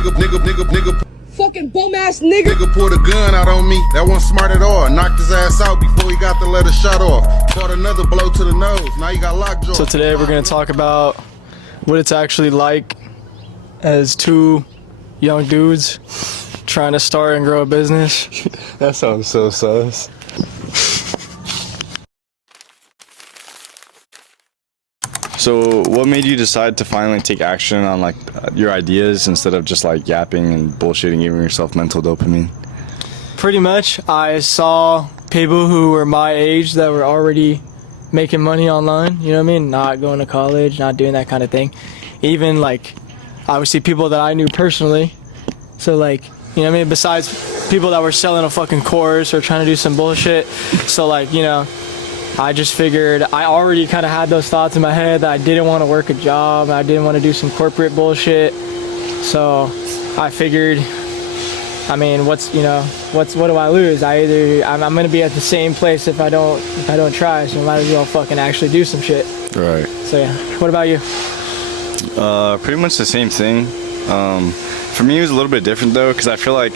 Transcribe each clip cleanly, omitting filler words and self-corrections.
Nigga. Fucking bum ass nigga. Nigga pulled a gun out on me. That wasn't smart at all. Knocked his ass out before he got the letter shut off. Caught another blow to the nose. Now you got lockjaw. So today we're gonna talk about what it's actually like as two young dudes trying to start and grow a business. That sounds so sus. So what made you decide to finally take action on like your ideas instead of just like yapping and bullshitting, giving yourself mental dopamine? Pretty much, I saw people who were my age that were already making money online, you know what I mean? Not going to college, not doing that kind of thing. Even like, obviously people that I knew personally. So like, you know what I mean? Besides people that were selling a fucking course or trying to do some bullshit. So like, you know, I just figured I already kind of had those thoughts in my head that I didn't want to work a job. I didn't want to do some corporate bullshit. So I figured, I mean, what do I lose? I'm gonna be at the same place if I don't try. So I might as well fucking actually do some shit. Right. So yeah. What about you? Pretty much the same thing. For me, it was a little bit different though, because I feel like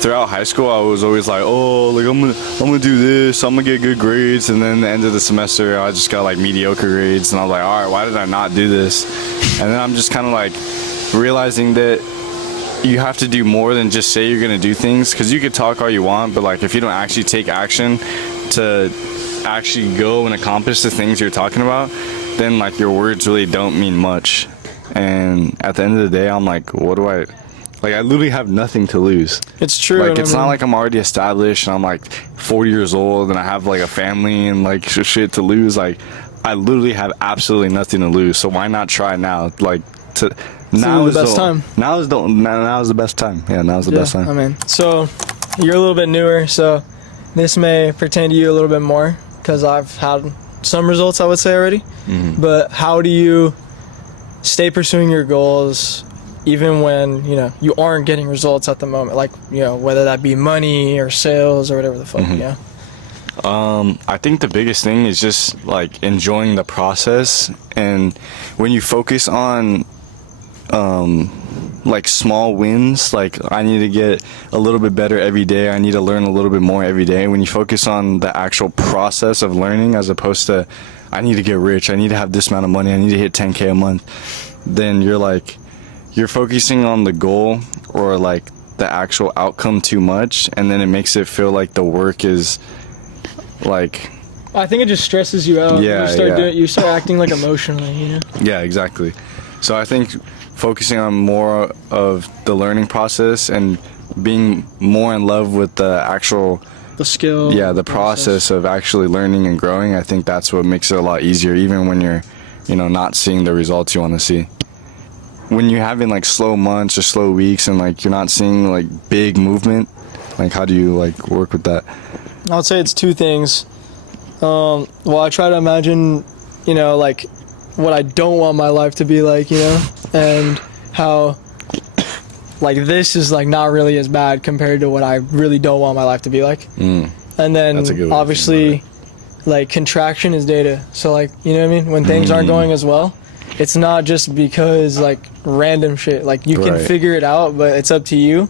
throughout high school, I was always like, oh, like I'm gonna do this, I'm gonna get good grades, and then the end of the semester, I just got like mediocre grades, and I was like, all right, why did I not do this? And then I'm just kind of like realizing that you have to do more than just say you're gonna do things, because you could talk all you want, but like if you don't actually take action to actually go and accomplish the things you're talking about, then like your words really don't mean much. And at the end of the day, I'm like, what do I... Like, I literally have nothing to lose. It's true. Like, it's not like I'm already established and I'm, like, 40 years old and I have, like, a family and, like, shit to lose. Like, I literally have absolutely nothing to lose. So why not try now? Like, now is the best time. Now is the best time. Yeah, now is the best time. I mean, so you're a little bit newer, so this may pertain to you a little bit more because I've had some results, I would say, already. Mm-hmm. But how do you stay pursuing your goals even when, you know, you aren't getting results at the moment, like, you know, whether that be money or sales or whatever the fuck, mm-hmm. Yeah? I think the biggest thing is just, like, enjoying the process. And when you focus on, like, small wins, like, I need to get a little bit better every day, I need to learn a little bit more every day. When you focus on the actual process of learning as opposed to, I need to get rich, I need to have this amount of money, I need to hit 10K a month, then you're focusing on the goal or like the actual outcome too much, and then it makes it feel like the work is like, I think it just stresses you out. Yeah, you start acting like emotionally, you know? Yeah, exactly. So I think focusing on more of the learning process and being more in love with the skill, the process of actually learning and growing, I think that's what makes it a lot easier, even when you're, you know, not seeing the results you want to see. When you're having like slow months or slow weeks and like you're not seeing like big movement, like how do you like work with that? I would say it's two things. Well, I try to imagine, you know, like what I don't want my life to be like, you know, and how like this is like not really as bad compared to what I really don't want my life to be like. And then obviously like contraction is data. So like, you know what I mean? When things aren't going as well, it's not just because like random shit, like you can figure it out, but it's up to you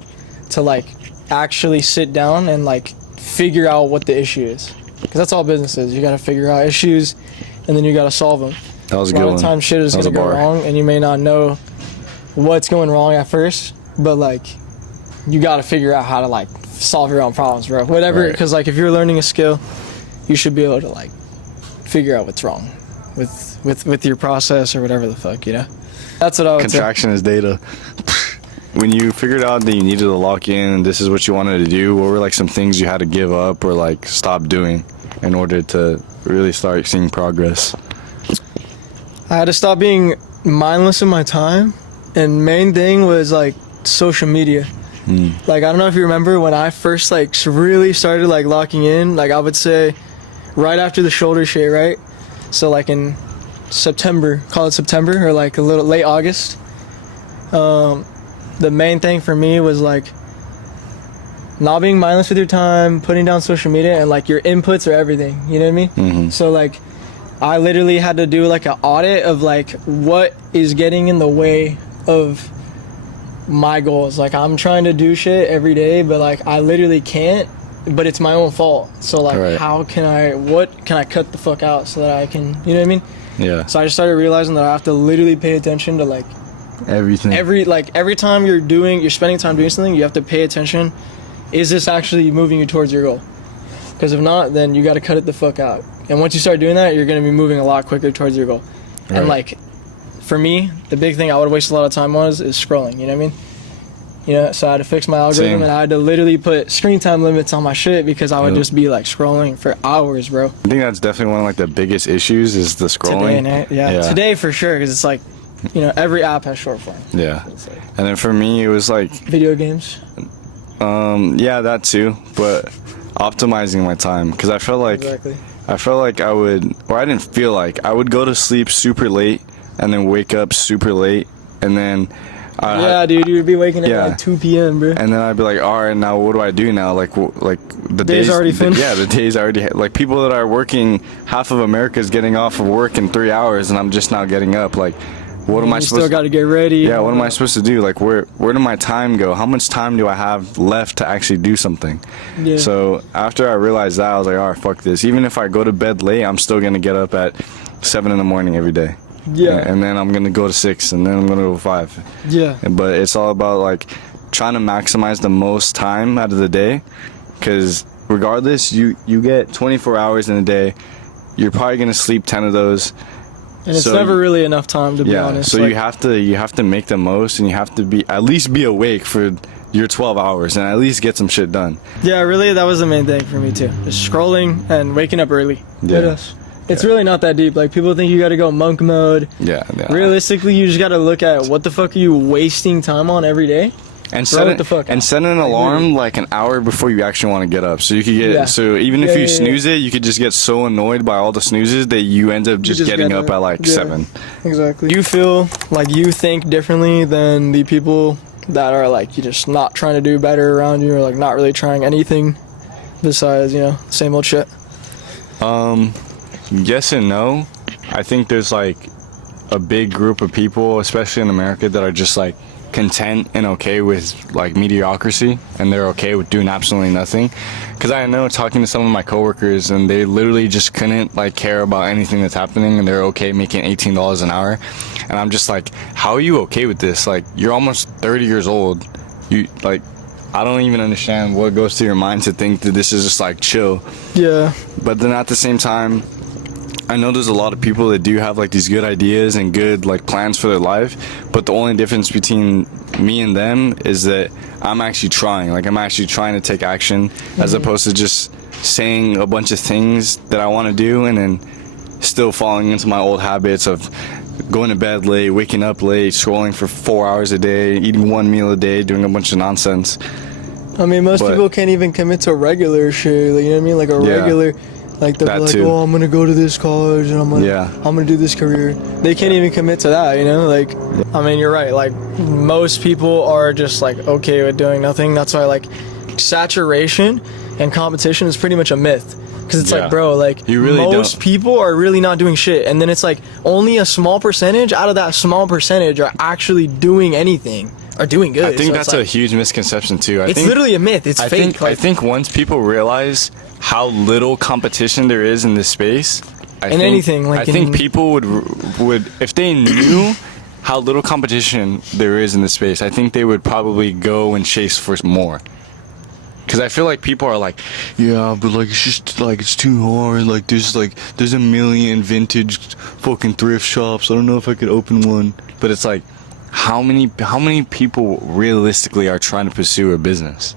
to like actually sit down and like figure out what the issue is, because that's all business is. You got to figure out issues and then you got to solve them. That was a good one. A lot of times shit is going to go wrong and you may not know what's going wrong at first, but like you got to figure out how to like solve your own problems, bro, whatever. Because like if you're learning a skill, you should be able to like figure out what's wrong with your process or whatever the fuck, you know? That's what I would say. Contraction is data. When you figured out that you needed to lock in and this is what you wanted to do, what were like some things you had to give up or like stop doing in order to really start seeing progress? I had to stop being mindless in my time, and main thing was like social media. Like, I don't know if you remember when I first like really started like locking in, like I would say right after the shoulder shit, right? So like in September, call it September, or like a little late August, the main thing for me was like not being mindless with your time, putting down social media, and like your inputs are everything, you know what I mean? Mm-hmm. So like I literally had to do like an audit of like what is getting in the way of my goals. Like, I'm trying to do shit every day, but like I literally can't. But it's my own fault. So like, Right. what can I cut the fuck out so that I can, you know what I mean? Yeah. So I just started realizing that I have to literally pay attention to like Everything. every time you're spending time doing something, you have to pay attention. Is this actually moving you towards your goal? Because if not, then you got to cut it the fuck out. And once you start doing that, you're going to be moving a lot quicker towards your goal. And Right. like, for me, the big thing I would waste a lot of time on is scrolling. You know what I mean? You know, so I had to fix my algorithm, Same. and I had to literally put screen time limits on my shit because I would Yep. just be like scrolling for hours, bro. I think that's definitely one of like the biggest issues is the scrolling. Today, today for sure, because it's like, you know, every app has short form. Yeah. It's like And then for me, it was like, video games. yeah, that too, but optimizing my time because I felt like Exactly. I would, or I didn't feel like I would go to sleep super late and then wake up super late, and then Yeah, dude, you would be waking up Yeah. at like 2 p.m., bro. and then I'd be like, all right, now what do I do now? Like the Day's already finished. Yeah, the day's already like people that are working. Half of America is getting off of work in 3 hours, and I'm just now getting up. Like, what am I You supposed? still got to get ready. Yeah, what am I supposed to do? Like, where did my time go? How much time do I have left to actually do something? Yeah. So after I realized that, I was like, all right, fuck this. Even if I go to bed late, I'm still gonna get up at 7 in the morning every day. Yeah. And then I'm gonna go to 6, and then I'm gonna go to 5. Yeah. But it's all about like trying to maximize the most time out of the day, because regardless, you get 24 hours in a day. You're probably gonna sleep 10 of those. And it's So never you- really enough time, to be Yeah, honest. so Like, you have to make the most, and you have to be at least be awake for your 12 hours and at least get some shit done. yeah, really, that was the main thing for me, too. Just scrolling and waking up early. Yeah. It's really not that deep. Like, people think you got to go monk mode. Yeah. Realistically, you just got to look at what the fuck are you wasting time on every day? And Throw set it the fuck and out. set an alarm like an hour before you actually want to get up, so you could get Yeah. so even if Yeah, you yeah, yeah. snooze it, you could just get so annoyed by all the snoozes that you end up just getting up at like 7. Exactly. You feel like you think differently than the people that are like, you just not trying to do better around you, or like not really trying anything besides, you know, same old shit. Yes and no. I think there's like a big group of people, especially in America, that are just like content and okay with like mediocrity, and they're okay with doing absolutely nothing. Because I know, talking to some of my coworkers, and they literally just couldn't like care about anything that's happening, and they're okay making $18 an hour. And I'm just like, how are you okay with this? Like, you're almost 30 years old. You like, I don't even understand what goes through your mind to think that this is just like chill. Yeah. But then at the same time, I know there's a lot of people that do have like these good ideas and good like plans for their life, but the only difference between me and them is that I'm actually trying. Like, I'm actually trying to take action, as opposed to just saying a bunch of things that I want to do and then still falling into my old habits of going to bed late, waking up late, scrolling for 4 hours a day, eating one meal a day, doing a bunch of nonsense. I mean, most But- people can't even commit to regular shit. Like, you know what I mean? Like a Yeah. regular, like they'll That be like, too. oh, I'm gonna go to this college and I'm gonna do this career. They can't even commit to that. You know, like, I mean, you're right. Like, most people are just like okay with doing nothing. That's why like saturation and competition is pretty much a myth. Because it's Yeah. like, bro, like You really most don't. people are really not doing shit, and then it's like only a small percentage out of that small percentage are actually doing anything, are doing good. I think So that's it's a like, huge misconception too. it's literally a myth. It's fake. I think once people realize how little competition there is in this space, I think people would if they knew how little competition there is in this space, I think they would probably go and chase for more. Because I feel like people are like, yeah, but like it's just like it's too hard. Like there's a million vintage fucking thrift shops. I don't know if I could open one. But it's like, how many people realistically are trying to pursue a business?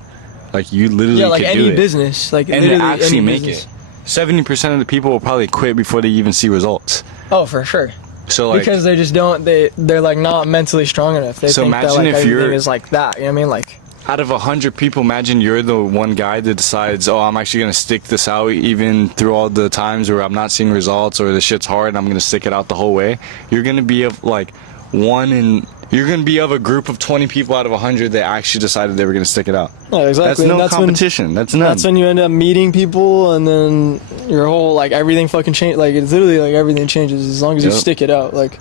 Like, you literally yeah, like could do any it. business, like And they literally actually any make business. it. 70% of the people will probably quit before they even see results. Oh, for sure. So like, Because they just don't. They're like not mentally strong enough. They So think that imagine like if everything you're- is like that. You know what I mean? Like, out of 100 people, imagine you're the one guy that decides, oh, I'm actually gonna stick this out even through all the times where I'm not seeing results or the shit's hard, and I'm gonna stick it out the whole way. You're gonna be of like you're gonna be of a group of 20 people out of 100 that actually decided they were gonna stick it out. yeah, exactly. That's no And competition. That's none. That's when you end up meeting people, and then your whole like everything fucking change. Like, it's literally like everything changes as long as you Yep. stick it out. Like,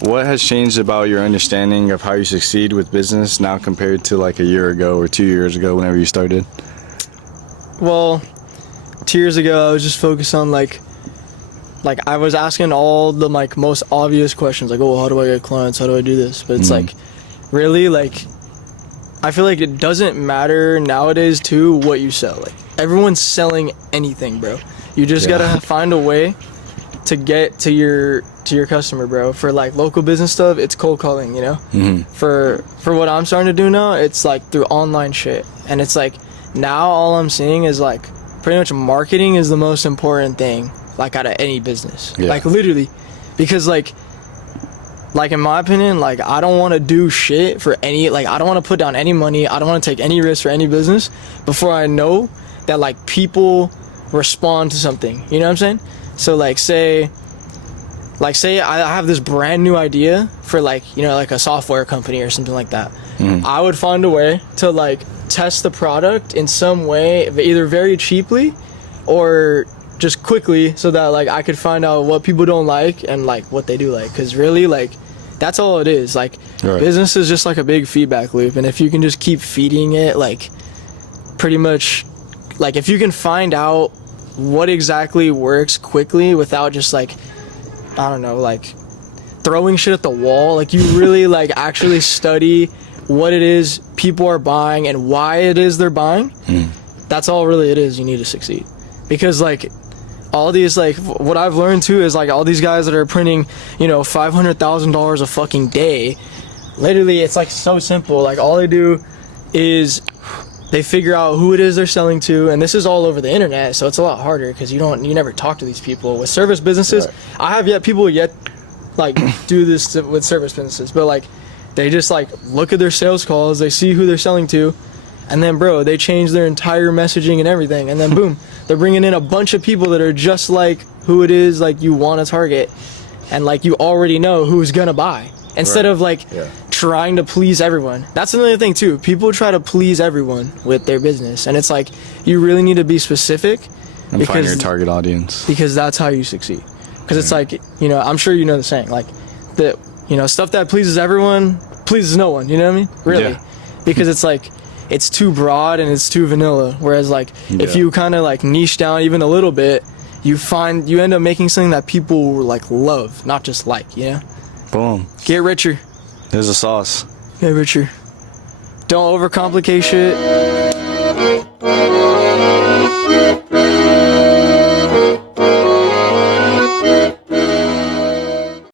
what has changed about your understanding of how you succeed with business now compared to like a year ago or 2 years ago whenever you started? Well, 2 years ago I was just focused on like I was asking all the like most obvious questions, like, oh, how do I get clients, how do I do this? But it's like really like I feel like it doesn't matter nowadays too what you sell. Like everyone's selling anything, bro. You just gotta find a way to get to your customer, bro. For like local business stuff, it's cold calling, you know. For what I'm starting to do now, it's like through online shit. And it's like now all I'm seeing is like pretty much marketing is the most important thing, like out of any business. Like literally, because like in my opinion, like I don't want to do shit for any, like I don't want to put down any money, I don't want to take any risk for any business before I know that like people respond to something, you know what I'm saying? So like say I have this brand new idea for like, you know, like a software company or something like that. I would find a way to like test the product in some way, either very cheaply or just quickly, so that like I could find out what people don't like and like what they do like. Because really, like that's all it is. Like business is just like a big feedback loop, and if you can just keep feeding it, like pretty much, like if you can find out what exactly works quickly without just like, I don't know, like throwing shit at the wall, like you really like actually study what it is people are buying and why it is they're buying, that's all really it is. You need to succeed. Because like all these, like what I've learned too is like all these guys that are printing, you know, $500,000 a fucking day, literally it's like so simple. Like all they do is they figure out who it is they're selling to, and this is all over the internet, so it's a lot harder because you never talk to these people. With service businesses, I have people like do this with service businesses, but like they just like look at their sales calls, they see who they're selling to, and then bro, they change their entire messaging and everything, and then boom, they're bringing in a bunch of people that are just like who it is like you want to target, and like you already know who's gonna buy, instead of like trying to please everyone. That's another thing too. People try to please everyone with their business, and it's like you really need to be specific and find your target audience, because that's how you succeed. Because it's like, you know, I'm sure you know the saying, like the, you know, stuff that pleases everyone pleases no one, you know what I mean? Really. Because it's like it's too broad and it's too vanilla, whereas like if you kind of like niche down even a little bit, you end up making something that people like love, not just like, you know. Boom. Get richer. There's a sauce. Get richer. Don't overcomplicate shit.